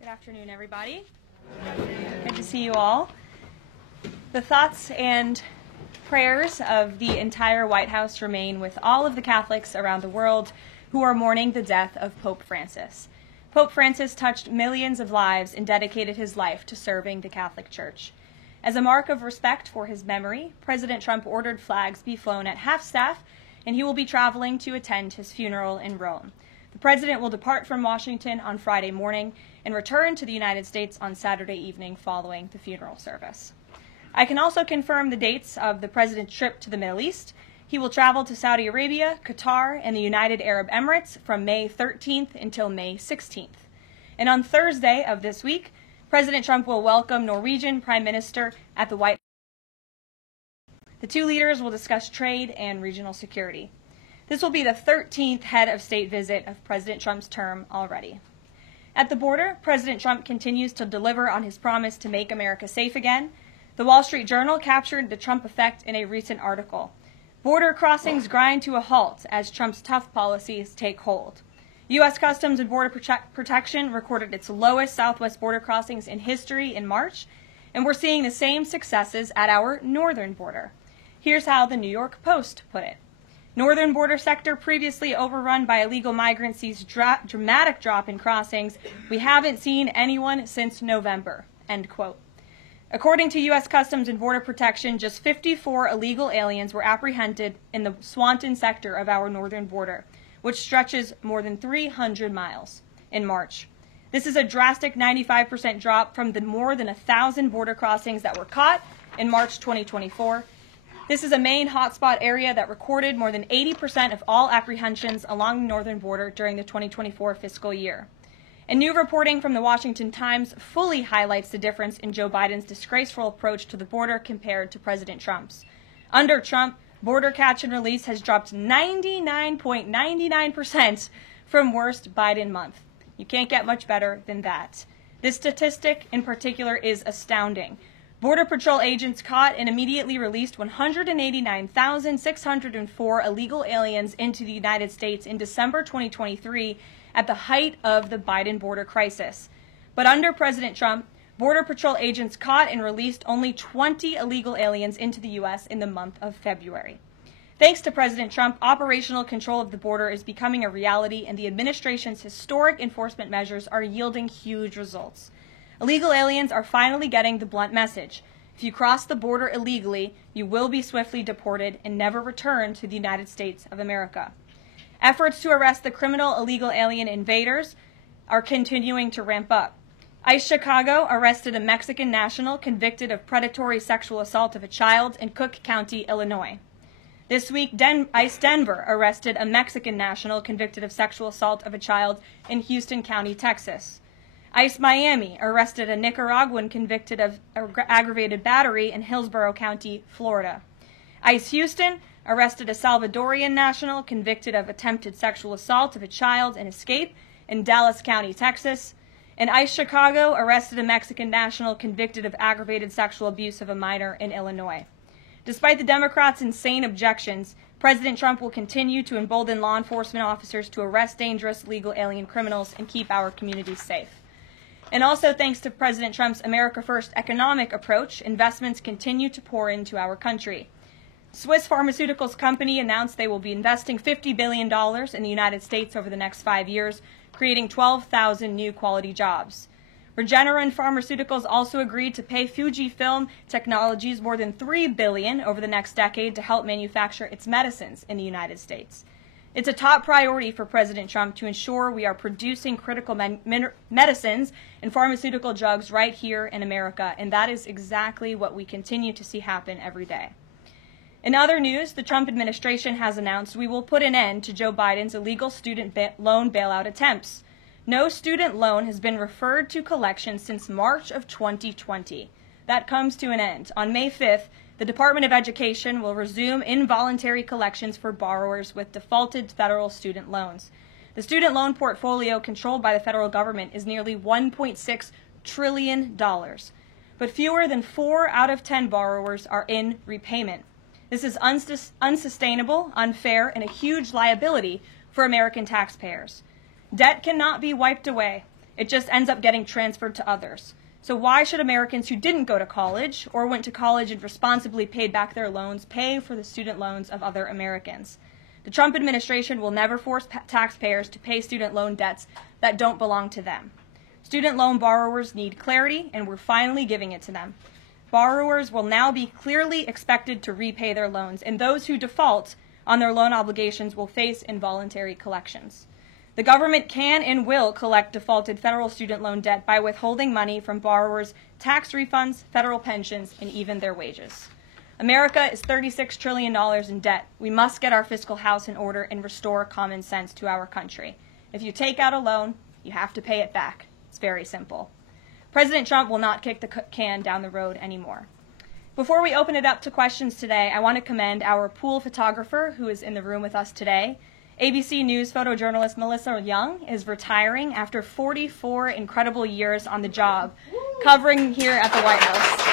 Good afternoon, everybody. Good to see you all. The thoughts and prayers of the entire White House remain with all of the Catholics around the world who are mourning the death of Pope Francis. Pope Francis touched millions of lives and dedicated his life to serving the Catholic Church. As a mark of respect for his memory, President Trump ordered flags be flown at half-staff, and he will be traveling to attend his funeral in Rome. The president will depart from Washington on Friday morning and return to the United States on Saturday evening following the funeral service. I can also confirm the dates of the president's trip to the Middle East. He will travel to Saudi Arabia, Qatar, and the United Arab Emirates from May 13th until May 16th. And on Thursday of this week, President Trump will welcome Norwegian Prime Minister at the White House. The two leaders will discuss trade and regional security. This will be the 13th head of state visit of President Trump's term already. At the border, President Trump continues to deliver on his promise to make America safe again. The Wall Street Journal captured the Trump effect in a recent article. Border crossings grind to a halt as Trump's tough policies take hold. U.S. Customs and Border Protection recorded its lowest southwest border crossings in history in March, and we're seeing the same successes at our northern border. Here's how the New York Post put it. Northern border sector previously overrun by illegal migrants sees dramatic drop in crossings. We haven't seen anyone since November, end quote. According to U.S. Customs and Border Protection, just 54 illegal aliens were apprehended in the Swanton sector of our northern border, which stretches more than 300 miles in March. This is a drastic 95% drop from the more than 1,000 border crossings that were caught in March 2024. This is a main hotspot area that recorded more than 80% of all apprehensions along the northern border during the 2024 fiscal year. And new reporting from the Washington Times fully highlights the difference in Joe Biden's disgraceful approach to the border compared to President Trump's. Under Trump, border catch and release has dropped 99.99% from worst Biden month. You can't get much better than that. This statistic in particular is astounding. Border Patrol agents caught and immediately released 189,604 illegal aliens into the United States in December 2023 at the height of the Biden border crisis. But under President Trump, Border Patrol agents caught and released only 20 illegal aliens into the U.S. in the month of February. Thanks to President Trump, operational control of the border is becoming a reality, and the administration's historic enforcement measures are yielding huge results. Illegal aliens are finally getting the blunt message. If you cross the border illegally, you will be swiftly deported and never return to the United States of America. Efforts to arrest the criminal illegal alien invaders are continuing to ramp up. ICE Chicago arrested a Mexican national convicted of predatory sexual assault of a child in Cook County, Illinois. This week, ICE Denver arrested a Mexican national convicted of sexual assault of a child in Houston County, Texas. ICE Miami arrested a Nicaraguan convicted of aggravated battery in Hillsborough County, Florida. ICE Houston arrested a Salvadorian national convicted of attempted sexual assault of a child in Escape in Dallas County, Texas. And ICE Chicago arrested a Mexican national convicted of aggravated sexual abuse of a minor in Illinois. Despite the Democrats' insane objections, President Trump will continue to embolden law enforcement officers to arrest dangerous legal alien criminals and keep our communities safe. And also thanks to President Trump's America First economic approach, investments continue to pour into our country. Swiss pharmaceuticals company announced they will be investing $50 billion in the United States over the next 5 years, creating 12,000 new quality jobs. Regeneron Pharmaceuticals also agreed to pay Fujifilm Technologies more than $3 billion over the next decade to help manufacture its medicines in the United States. It's a top priority for President Trump to ensure we are producing critical medicines and pharmaceutical drugs right here in America, and that is exactly what we continue to see happen every day. In other news, the Trump administration has announced we will put an end to Joe Biden's illegal student loan bailout attempts. No student loan has been referred to collection since March of 2020. That comes to an end. On May 5th, the Department of Education will resume involuntary collections for borrowers with defaulted federal student loans. The student loan portfolio controlled by the federal government is nearly $1.6 trillion, but fewer than 4 out of 10 borrowers are in repayment. This is unsustainable, unfair, and a huge liability for American taxpayers. Debt cannot be wiped away. It just ends up getting transferred to others. So why should Americans who didn't go to college or went to college and responsibly paid back their loans pay for the student loans of other Americans? The Trump administration will never force taxpayers to pay student loan debts that don't belong to them. Student loan borrowers need clarity, and we're finally giving it to them. Borrowers will now be clearly expected to repay their loans, and those who default on their loan obligations will face involuntary collections. The government can and will collect defaulted federal student loan debt by withholding money from borrowers' tax refunds, federal pensions, and even their wages. America is $36 trillion in debt. We must get our fiscal house in order and restore common sense to our country. If you take out a loan, you have to pay it back. It's very simple. President Trump will not kick the can down the road anymore. Before we open it up to questions today, I want to commend our pool photographer who is in the room with us today. ABC News photojournalist Melissa Young is retiring after 44 incredible years on the job, covering here at the White House.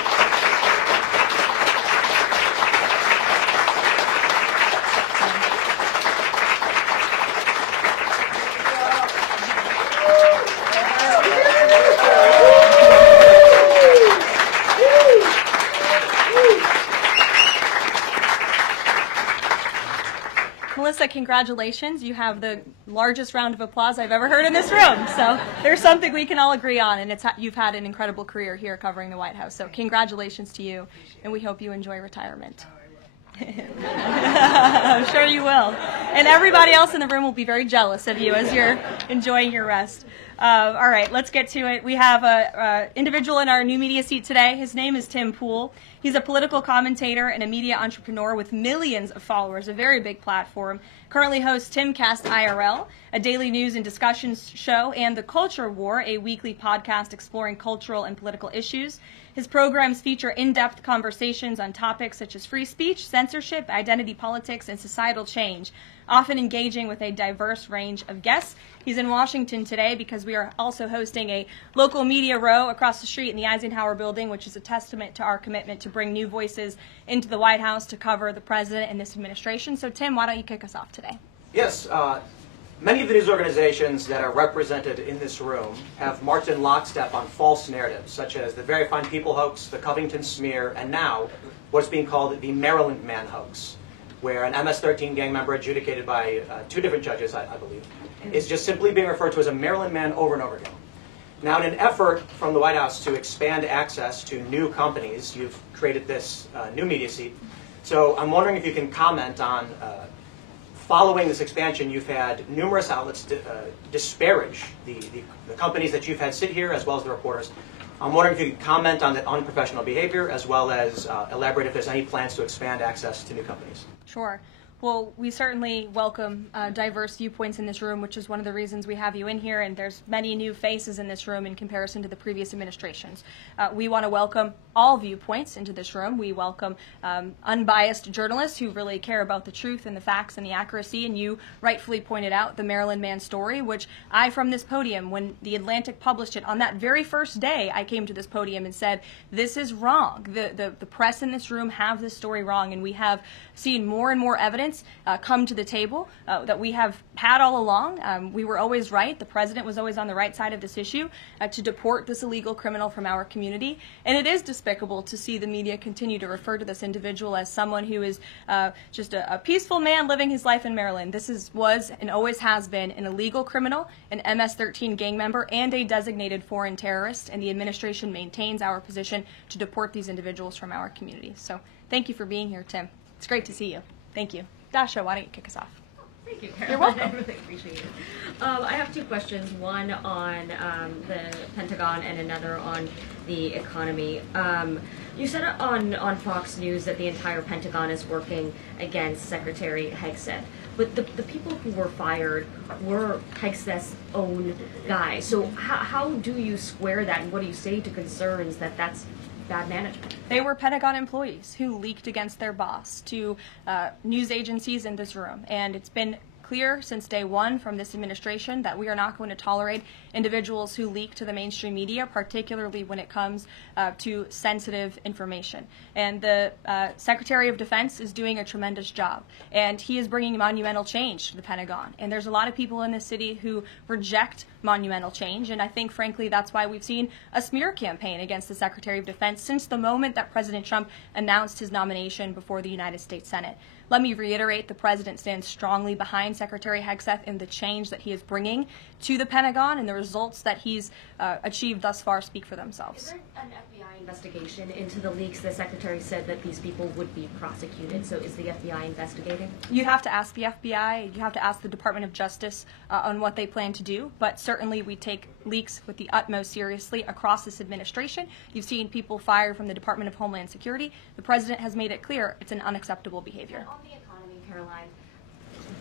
Melissa, congratulations. You have the largest round of applause I've ever heard in this room. So there's something we can all agree on, and you've had an incredible career here covering the White House. So congratulations to you, and we hope you enjoy retirement. I'm sure you will. And everybody else in the room will be very jealous of you as you're enjoying your rest. All right, let's get to it. We have an individual in our new media seat today. His name is Tim Pool. He's a political commentator and a media entrepreneur with millions of followers, a very big platform. Currently hosts Timcast IRL, a daily news and discussions show, and The Culture War, a weekly podcast exploring cultural and political issues. His programs feature in-depth conversations on topics such as free speech, censorship, identity politics, and societal change, often engaging with a diverse range of guests. He's in Washington today because we are also hosting a local media row across the street in the Eisenhower building, which is a testament to our commitment to bring new voices into the White House to cover the president and this administration. So, Tim, why don't you kick us off today? Yes. Many of the news organizations that are represented in this room have marched in lockstep on false narratives, such as the Very Fine People hoax, the Covington smear, and now what's being called the Maryland Man hoax, where an MS-13 gang member adjudicated by two different judges, I believe, is just simply being referred to as a Maryland Man over and over again. Now, in an effort from the White House to expand access to new companies, you've created this new media seat. So I'm wondering if you can comment on, following this expansion, you've had numerous outlets disparage the companies that you've had sit here, as well as the reporters. I'm wondering if you could comment on the unprofessional behavior, as well as elaborate if there's any plans to expand access to new companies. Sure. Well, we certainly welcome diverse viewpoints in this room, which is one of the reasons we have you in here, and there's many new faces in this room in comparison to the previous administrations. We want to welcome all viewpoints into this room. We welcome unbiased journalists who really care about the truth and the facts and the accuracy, and you rightfully pointed out the Maryland Man story, which I, from this podium, when The Atlantic published it, on that very first day, I came to this podium and said, this is wrong. The press in this room have this story wrong, and we have seen more and more evidence come to the table that we have had all along. We were always right. The president was always on the right side of this issue to deport this illegal criminal from our community. And it is despicable to see the media continue to refer to this individual as someone who is just a peaceful man living his life in Maryland. This was and always has been an illegal criminal, an MS-13 gang member, and a designated foreign terrorist. And the administration maintains our position to deport these individuals from our community. So thank you for being here, Tim. It's great to see you. Thank you. Dasha, why don't you kick us off? Thank you, Karoline. You're welcome. I really appreciate it. I have two questions, one on the Pentagon and another on the economy. You said on Fox News that the entire Pentagon is working against Secretary Hegseth, but the people who were fired were Hegseth's own guys. So how do you square that, and what do you say to concerns that that's bad management? They were Pentagon employees who leaked against their boss to news agencies in this room. And it's been clear since day one from this administration that we are not going to tolerate individuals who leak to the mainstream media, particularly when it comes to sensitive information. And the Secretary of Defense is doing a tremendous job, and he is bringing monumental change to the Pentagon. And there's a lot of people in this city who reject monumental change, and I think, frankly, that's why we've seen a smear campaign against the Secretary of Defense since the moment that President Trump announced his nomination before the United States Senate. Let me reiterate, the President stands strongly behind Secretary Hegseth in the change that he is bringing to the Pentagon, and the results that he's achieved thus far speak for themselves. Is there an FBI investigation into the leaks? The Secretary said that these people would be prosecuted, so is the FBI investigating? You have to ask the FBI, you have to ask the Department of Justice on what they plan to do, but certainly we take leaks with the utmost seriously across this administration. You've seen people fired from the Department of Homeland Security. The President has made it clear it's an unacceptable behavior. On the economy, Karoline,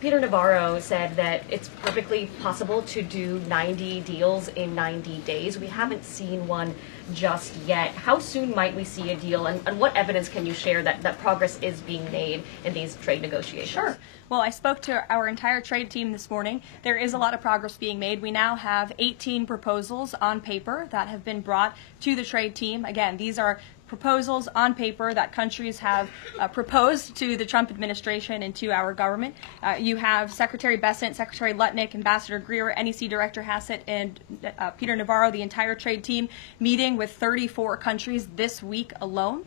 Peter Navarro said that it's perfectly possible to do 90 deals in 90 days. We haven't seen one just yet. How soon might we see a deal, and what evidence can you share that progress is being made in these trade negotiations? Sure. Well, I spoke to our entire trade team this morning. There is a lot of progress being made. We now have 18 proposals on paper that have been brought to the trade team. Again, these are proposals on paper that countries have proposed to the Trump administration and to our government. You have Secretary Bessent, Secretary Lutnick, Ambassador Greer, NEC Director Hassett, and Peter Navarro, the entire trade team, meeting with 34 countries this week alone.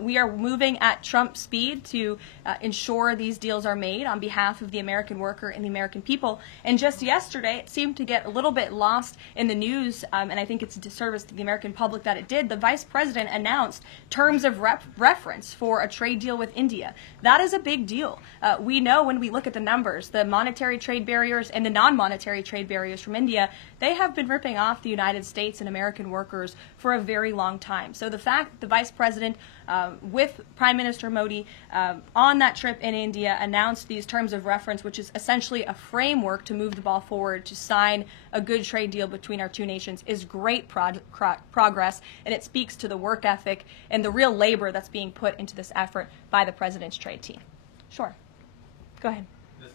We are moving at Trump speed to ensure these deals are made on behalf of the American worker and the American people. And just yesterday, it seemed to get a little bit lost in the news, and I think it's a disservice to the American public that it did. The Vice President announced terms of reference for a trade deal with India. That is a big deal. We know when we look at the numbers, the monetary trade barriers and the non-monetary trade barriers from India, they have been ripping off the United States and American workers for a very long time. So the fact that the Vice President with Prime Minister Modi on that trip in India announced these terms of reference, which is essentially a framework to move the ball forward to sign a good trade deal between our two nations, is great progress, and it speaks to the work ethic and the real labor that's being put into this effort by the President's trade team. Sure. Go ahead.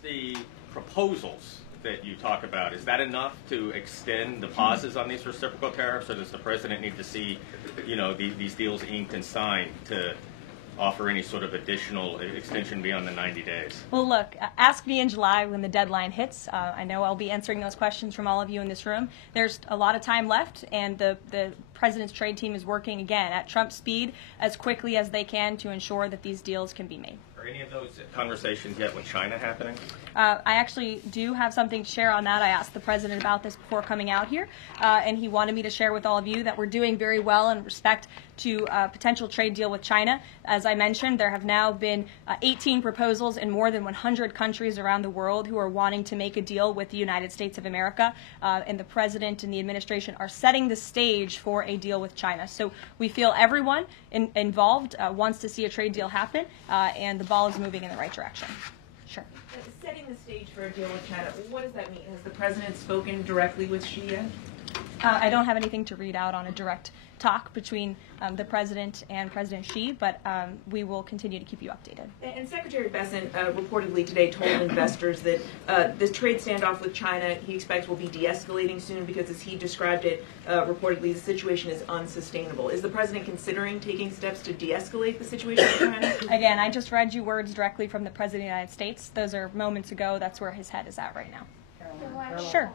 The proposals that you talk about, is that enough to extend the pauses on these reciprocal tariffs, or does the President need to see, these deals inked and signed to offer any sort of additional extension beyond the 90 days? Well, look, ask me in July when the deadline hits. I know I'll be answering those questions from all of you in this room. There's a lot of time left, and the President's trade team is working, again, at Trump speed as quickly as they can to ensure that these deals can be made. Are any of those conversations yet with China happening? I actually do have something to share on that. I asked the President about this before coming out here, and he wanted me to share with all of you that we're doing very well in respect to a potential trade deal with China. As I mentioned, there have now been 18 proposals in more than 100 countries around the world who are wanting to make a deal with the United States of America, and the President and the administration are setting the stage for a deal with China. So we feel everyone involved wants to see a trade deal happen, and the ball is moving in the right direction. Sure. Setting the stage for a deal with China, what does that mean? Has the President spoken directly with Xi yet? I don't have anything to read out on a direct talk between the President and President Xi, but we will continue to keep you updated. And Secretary Bessent reportedly today told investors that this trade standoff with China he expects will be de-escalating soon because, as he described it, reportedly the situation is unsustainable. Is the President considering taking steps to de-escalate the situation with China? Again, I just read you words directly from the President of the United States. Those are moments ago. That's where his head is at right now. Sure.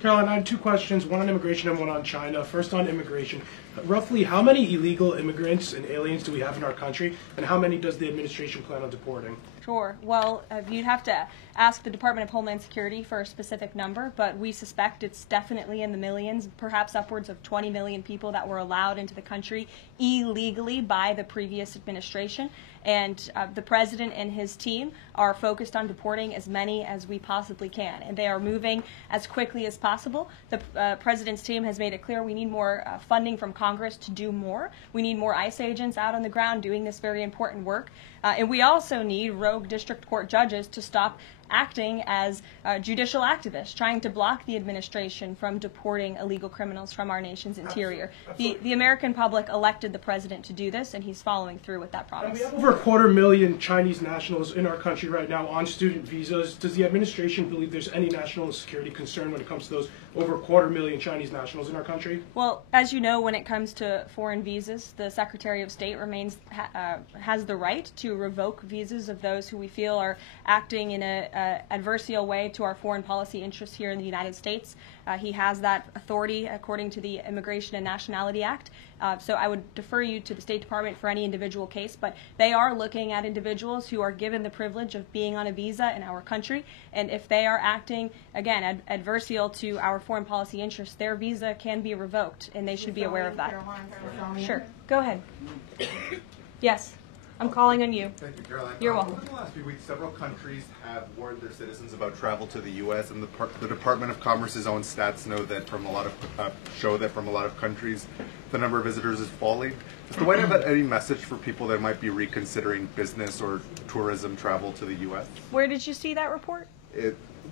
Caroline, I have two questions, one on immigration and one on China. First on immigration. Roughly how many illegal immigrants and aliens do we have in our country, and how many does the administration plan on deporting? Sure. Well, you'd have to ask the Department of Homeland Security for a specific number, but we suspect it's definitely in the millions, perhaps upwards of 20 million people that were allowed into the country illegally by the previous administration. And the President and his team are focused on deporting as many as we possibly can, and they are moving as quickly as possible. The President's team has made it clear we need more funding from Congress to do more. We need more ICE agents out on the ground doing this very important work. And we also need rogue district court judges to stop acting as judicial activists, trying to block the administration from deporting illegal criminals from our nation's interior. The American public elected the president to do this, and he's following through with that promise. And we have over 250,000 Chinese nationals in our country right now on student visas. Does the administration believe there's any national security concern when it comes to those over 250,000 Chinese nationals in our country? Well, as you know, when it comes to foreign visas, the Secretary of State has the right to revoke visas of those who we feel are acting in a adversarial way to our foreign policy interests here in the United States. He has that authority according to the Immigration and Nationality Act. So I would defer you to the State Department for any individual case, but they are looking at individuals who are given the privilege of being on a visa in our country, and if they are acting, again, adversarial to our foreign policy interests, their visa can be revoked, and they should be aware of that. Sure. Go ahead. Yes. I'm calling on you. Thank you, Caroline. You're welcome. Over the last few weeks, several countries have warned their citizens about travel to the U.S., and the Department of Commerce's own stats know that from a lot of countries, the number of visitors is falling. Does the White House have any message for people that might be reconsidering business or tourism travel to the U.S.? Where did you see that report?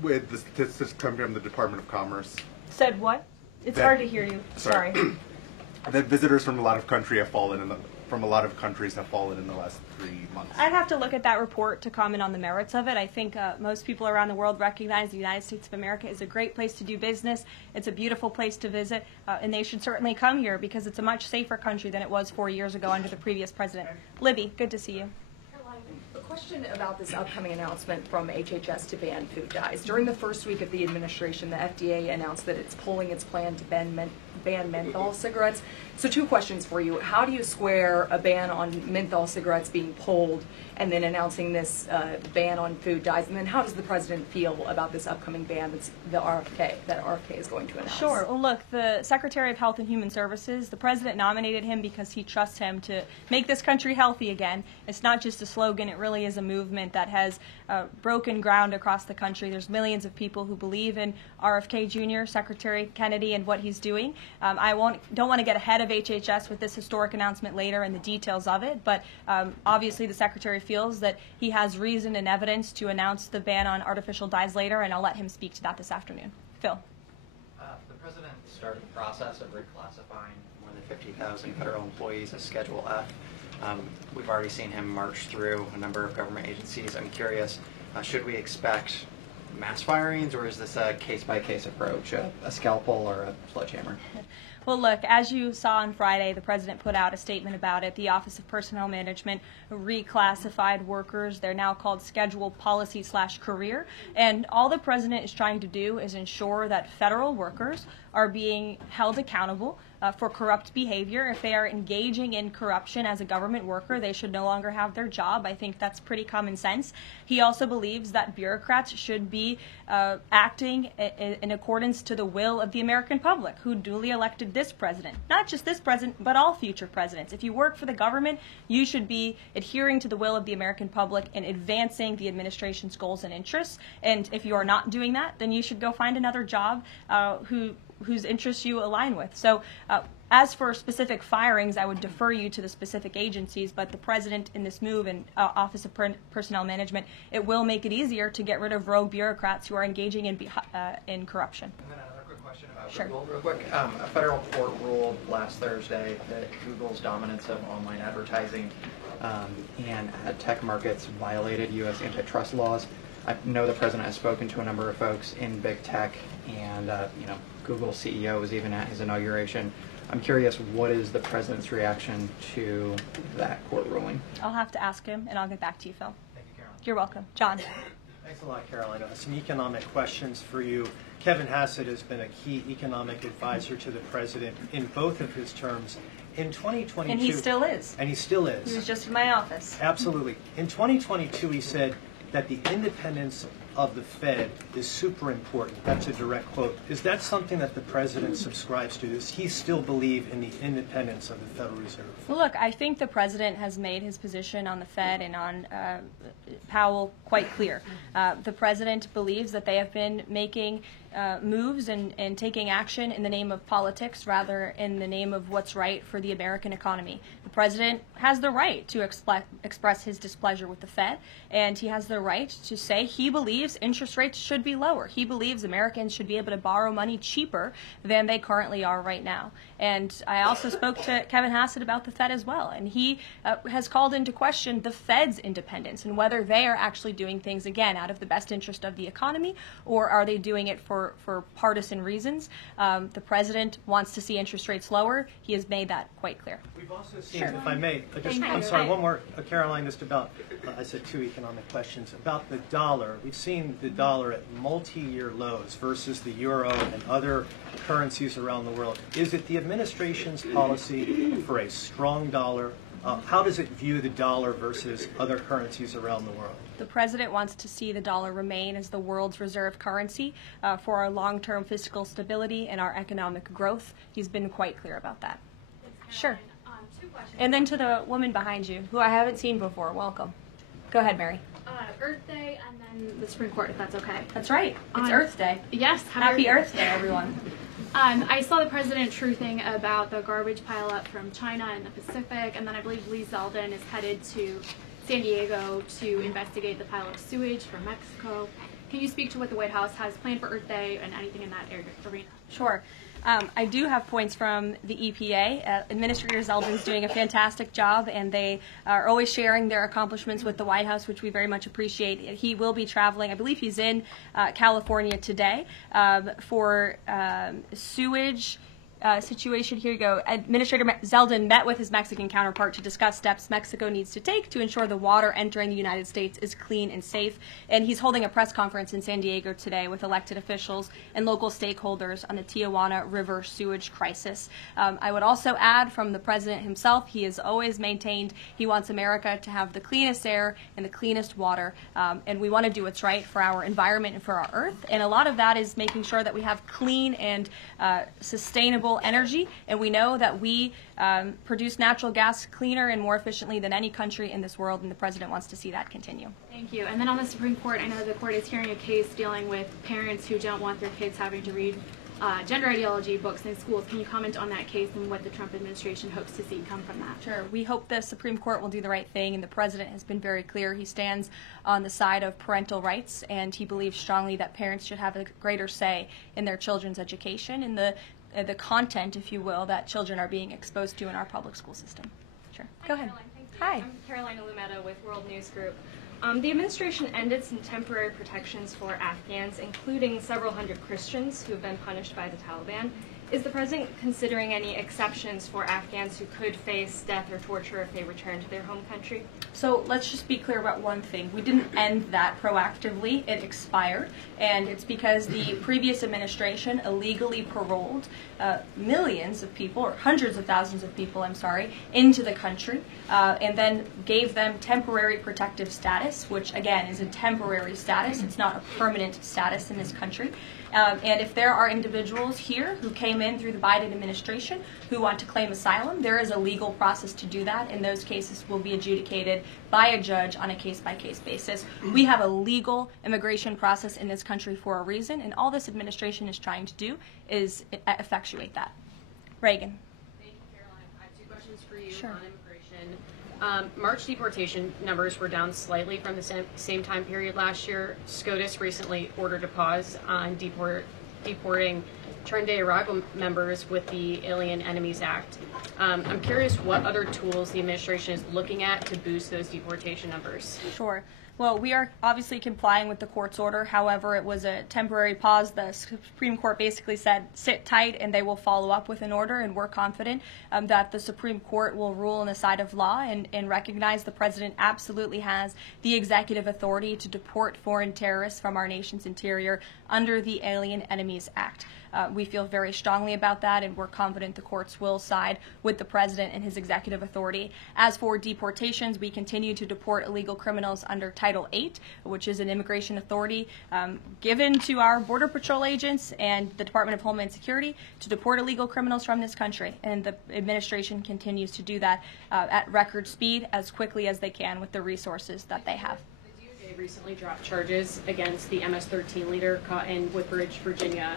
With the statistics coming from the Department of Commerce. Said what? It's hard to hear you. Sorry. That visitors from a lot of countries have fallen in the last 3 months. I'd have to look at that report to comment on the merits of it. I think most people around the world recognize the United States of America is a great place to do business. It's a beautiful place to visit, and they should certainly come here because it's a much safer country than it was 4 years ago under the previous president. Libby, good to see you. A question about this upcoming announcement from HHS to ban food dyes. During the first week of the administration, the FDA announced that it's pulling its plan to ban menthol cigarettes. So 2 questions for you. How do you square a ban on menthol cigarettes being pulled and then announcing this ban on food dyes? And then how does the president feel about this upcoming ban that's that RFK is going to announce? Sure. Well, look, the Secretary of Health and Human Services, the president nominated him because he trusts him to make this country healthy again. It's not just a slogan. It really is a movement that has broken ground across the country. There's millions of people who believe in RFK Jr., Secretary Kennedy, and what he's doing. I don't want to get ahead of HHS with this historic announcement later and the details of it, but obviously the Secretary feels that he has reason and evidence to announce the ban on artificial dyes later, and I'll let him speak to that this afternoon. Phil. The president started the process of reclassifying more than 50,000 federal employees as Schedule F. We've already seen him march through a number of government agencies. I'm curious, should we expect mass firings, or is this a case-by-case approach, a scalpel or a sledgehammer? Well, look, as you saw on Friday, the president put out a statement about it. The Office of Personnel Management reclassified workers. They're now called Schedule Policy/Career. And all the president is trying to do is ensure that federal workers are being held accountable for corrupt behavior. If they are engaging in corruption as a government worker, they should no longer have their job. I think that's pretty common sense. He also believes that bureaucrats should be acting in accordance to the will of the American public, who duly elected this president. Not just this president, but all future presidents. If you work for the government, you should be adhering to the will of the American public and advancing the administration's goals and interests. And if you are not doing that, then you should go find another job whose interests you align with. So as for specific firings, I would defer you to the specific agencies, but the president in this move and Office of Personnel Management, it will make it easier to get rid of rogue bureaucrats who are engaging in corruption. And then another quick question about Sure. Google, real quick. A federal court ruled last Thursday that Google's dominance of online advertising and ad tech markets violated U.S. antitrust laws. I know the president has spoken to a number of folks in big tech, and Google CEO was even at his inauguration. I'm curious, what is the president's reaction to that court ruling? I'll have to ask him, and I'll get back to you, Phil. Thank you, Caroline. You're welcome. John. Thanks a lot, Caroline. Some economic questions for you. Kevin Hassett has been a key economic advisor to the president in both of his terms. In 2022... And he still is. And he still is. He was just in my office. Absolutely. In 2022, he said that the independence of the Fed is super important. That's a direct quote. Is that something that the president subscribes to? Does he still believe in the independence of the Federal Reserve? Well, look, I think the president has made his position on the Fed and on Powell quite clear. The president believes that they have been making moves and taking action in the name of politics rather in the name of what's right for the American economy. The president has the right to express his displeasure with the Fed, and he has the right to say he believes interest rates should be lower. He believes Americans should be able to borrow money cheaper than they currently are right now. And I also spoke to Kevin Hassett about the Fed as well, and he has called into question the Fed's independence and whether they are actually doing things, again, out of the best interest of the economy, or are they doing it for partisan reasons. The president wants to see interest rates lower. He has made that quite clear. We've also seen, if I may, I'm sorry, one more, Karoline, just about, I said 2 economic questions, about the dollar. We've seen the dollar at multi-year lows versus the euro and other currencies around the world. Is it the administration's policy for a strong dollar? How does it view the dollar versus other currencies around the world? The president wants to see the dollar remain as the world's reserve currency for our long-term fiscal stability and our economic growth. He's been quite clear about that. Sure. 2 questions. And then to the woman behind you, who I haven't seen before, welcome. Go ahead, Mary. Earth Day and then the Supreme Court, if that's okay. That's right. It's Earth Day. Yes. Happy Earth Day, everyone. I saw the president truthing about the garbage pileup from China in the Pacific, and then I believe Lee Zeldin is headed to San Diego to investigate the pile of sewage from Mexico. Can you speak to what the White House has planned for Earth Day and anything in that arena? Sure. I do have points from the EPA. Administrator Zeldin is doing a fantastic job, and they are always sharing their accomplishments with the White House, which we very much appreciate. He will be traveling. I believe he's in California today for sewage situation. Here you go. Administrator Zeldin met with his Mexican counterpart to discuss steps Mexico needs to take to ensure the water entering the United States is clean and safe. And he's holding a press conference in San Diego today with elected officials and local stakeholders on the Tijuana River sewage crisis. I would also add from the president himself, he has always maintained he wants America to have the cleanest air and the cleanest water. And we want to do what's right for our environment and for our earth. And a lot of that is making sure that we have clean and sustainable energy, and we know that we produce natural gas cleaner and more efficiently than any country in this world, and the president wants to see that continue. Thank you. And then on the Supreme Court, I know the court is hearing a case dealing with parents who don't want their kids having to read gender ideology books in schools. Can you comment on that case and what the Trump administration hopes to see come from that? Sure. We hope the Supreme Court will do the right thing, and the president has been very clear. He stands on the side of parental rights, and he believes strongly that parents should have a greater say in their children's education and the content, if you will, that children are being exposed to in our public school system. Sure. Go ahead. Caroline, thank you. Hi. I'm Karoline Leavitt with World News Group. The administration ended some temporary protections for Afghans, including several hundred Christians who have been punished by the Taliban. Is the president considering any exceptions for Afghans who could face death or torture if they return to their home country? So let's just be clear about one thing. We didn't end that proactively. It expired, and it's because the previous administration illegally paroled millions of people, or hundreds of thousands of people, into the country, and then gave them temporary protective status, which, again, is a temporary status. It's not a permanent status in this country. And if there are individuals here who came in through the Biden administration who want to claim asylum, there is a legal process to do that, and those cases will be adjudicated by a judge on a case-by-case basis. We have a legal immigration process in this country for a reason, and all this administration is trying to do is effectuate that. Reagan. Thank you, Caroline. I have 2 questions for you Sure. on immigration. March deportation numbers were down slightly from the same time period last year. SCOTUS recently ordered a pause on deporting Trinidad Tobago members with the Alien Enemies Act. I'm curious what other tools the administration is looking at to boost those deportation numbers. Sure. Well, we are obviously complying with the court's order. However, it was a temporary pause. The Supreme Court basically said, sit tight, and they will follow up with an order, and we're confident that the Supreme Court will rule on the side of law and recognize the president absolutely has the executive authority to deport foreign terrorists from our nation's interior under the Alien Enemies Act. We feel very strongly about that, and we're confident the courts will side with the president and his executive authority. As for deportations, we continue to deport illegal criminals under Title VIII, which is an immigration authority given to our Border Patrol agents and the Department of Homeland Security to deport illegal criminals from this country. And the administration continues to do that at record speed as quickly as they can with the resources that they have. The DOJ recently dropped charges against the MS-13 leader caught in Woodbridge, Virginia,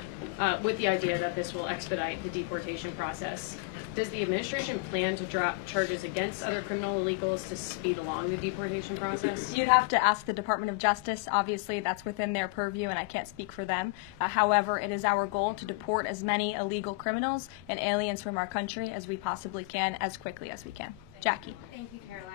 with the idea that this will expedite the deportation process. Does the administration plan to drop charges against other criminal illegals to speed along the deportation process? You'd have to ask the Department of Justice. Obviously, that's within their purview, and I can't speak for them. However, it is our goal to deport as many illegal criminals and aliens from our country as we possibly can, as quickly as we can. Jackie. Thank you, Caroline.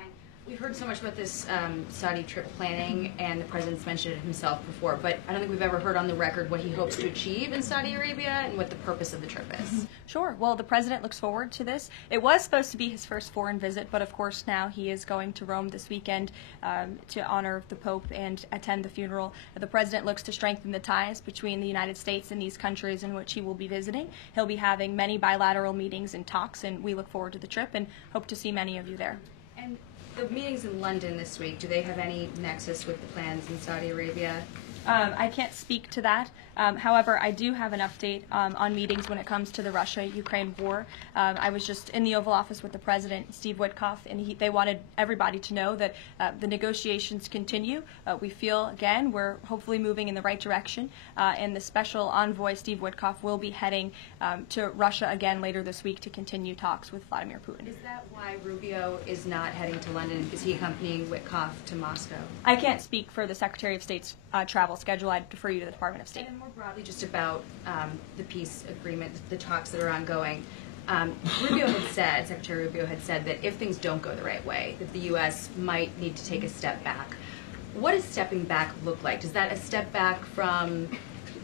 We've heard so much about this Saudi trip planning, and the president's mentioned it himself before, but I don't think we've ever heard on the record what he hopes to achieve in Saudi Arabia and what the purpose of the trip is. Sure. Well, the president looks forward to this. It was supposed to be his first foreign visit, but of course now he is going to Rome this weekend to honor the Pope and attend the funeral. The president looks to strengthen the ties between the United States and these countries in which he will be visiting. He'll be having many bilateral meetings and talks, and we look forward to the trip and hope to see many of you there. And the meetings in London this week, do they have any nexus with the plans in Saudi Arabia? I can't speak to that. However, I do have an update on meetings when it comes to the Russia-Ukraine war. I was just in the Oval Office with the President, Steve Witkoff, and they wanted everybody to know that the negotiations continue. We feel, again, we're hopefully moving in the right direction, and the special envoy, Steve Witkoff, will be heading to Russia again later this week to continue talks with Vladimir Putin. Is that why Rubio is not heading to London? Is he accompanying Witkoff to Moscow? I can't speak for the Secretary of State's travel schedule. I'd defer you to the Department of State. And more broadly, just about the peace agreement, the talks that are ongoing. Secretary Rubio had said that if things don't go the right way, that the U.S. might need to take a step back. What does stepping back look like? Is that a step back from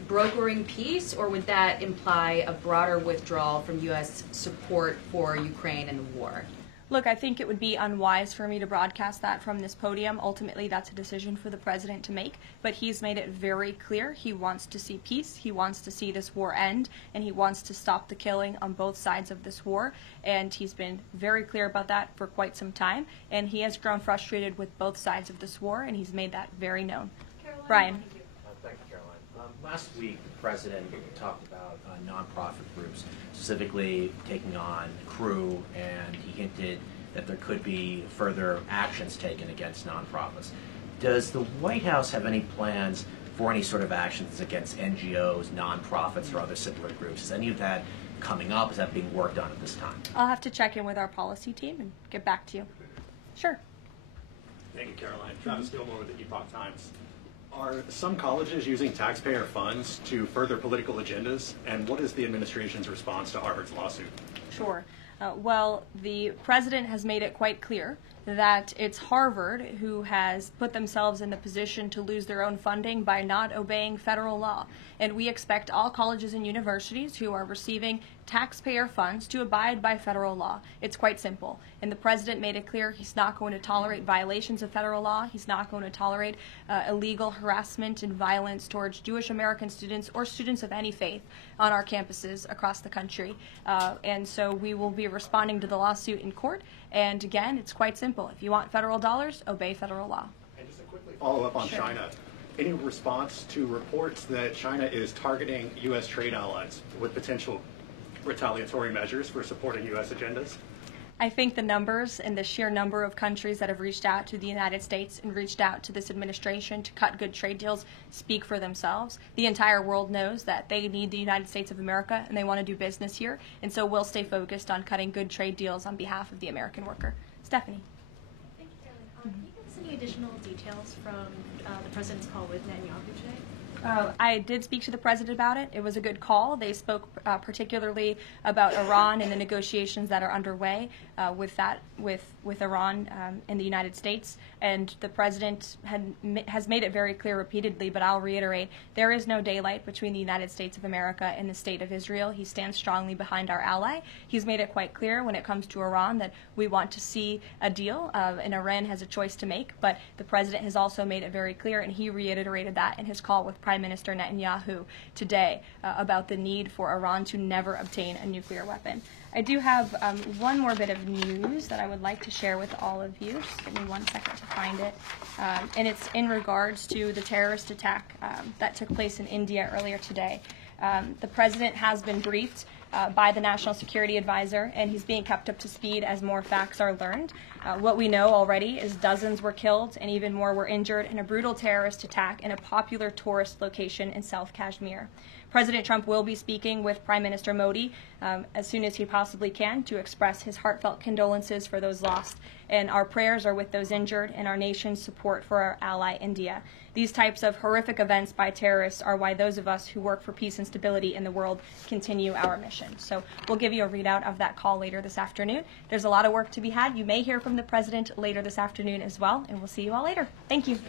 brokering peace, or would that imply a broader withdrawal from U.S. support for Ukraine and the war? Look, I think it would be unwise for me to broadcast that from this podium. Ultimately, that's a decision for the president to make, but he's made it very clear he wants to see peace, he wants to see this war end, and he wants to stop the killing on both sides of this war, and he's been very clear about that for quite some time, and he has grown frustrated with both sides of this war, and he's made that very known. Caroline, Brian. Thank you, Caroline. Last week, the president talked about nonprofit groups, specifically taking on Crew, and he hinted that there could be further actions taken against nonprofits. Does the White House have any plans for any sort of actions against NGOs, nonprofits, or other similar groups? Is any of that coming up? Is that being worked on at this time? I'll have to check in with our policy team and get back to you. Sure. Thank you, Caroline. Travis Gilmore with the Epoch Times. Are some colleges using taxpayer funds to further political agendas? And what is the administration's response to Harvard's lawsuit? Sure. Well, the president has made it quite clear that it's Harvard who has put themselves in the position to lose their own funding by not obeying federal law. And we expect all colleges and universities who are receiving taxpayer funds to abide by federal law. It's quite simple. And the president made it clear he's not going to tolerate violations of federal law. He's not going to tolerate illegal harassment and violence towards Jewish American students or students of any faith on our campuses across the country. And so we will be responding to the lawsuit in court. And again, it's quite simple. If you want federal dollars, obey federal law. And just a quickly follow up on China. Any response to reports that China is targeting U.S. trade allies with potential retaliatory measures for supporting U.S. agendas? I think the numbers and the sheer number of countries that have reached out to the United States and reached out to this administration to cut good trade deals speak for themselves. The entire world knows that they need the United States of America and they want to do business here, and so we'll stay focused on cutting good trade deals on behalf of the American worker. Stephanie. Thank you, Caroline. Can you give us any additional details from the president's call with Netanyahu today? I did speak to the president about it. It was a good call. They spoke particularly about Iran and the negotiations that are underway with Iran and the United States. And the president has made it very clear repeatedly, but I'll reiterate, there is no daylight between the United States of America and the state of Israel. He stands strongly behind our ally. He's made it quite clear when it comes to Iran that we want to see a deal, and Iran has a choice to make. But the president has also made it very clear, and he reiterated that in his call with Prime Minister Netanyahu today about the need for Iran to never obtain a nuclear weapon. I do have one more bit of news that I would like to share with all of you. Just give me 1 second to find it. And it's in regards to the terrorist attack that took place in India earlier today. The president has been briefed by the National Security Advisor, and he's being kept up to speed as more facts are learned. What we know already is dozens were killed and even more were injured in a brutal terrorist attack in a popular tourist location in South Kashmir. President Trump will be speaking with Prime Minister Modi as soon as he possibly can to express his heartfelt condolences for those lost. And our prayers are with those injured and our nation's support for our ally, India. These types of horrific events by terrorists are why those of us who work for peace and stability in the world continue our mission. So we'll give you a readout of that call later this afternoon. There's a lot of work to be had. You may hear from the president later this afternoon as well, and we'll see you all later. Thank you.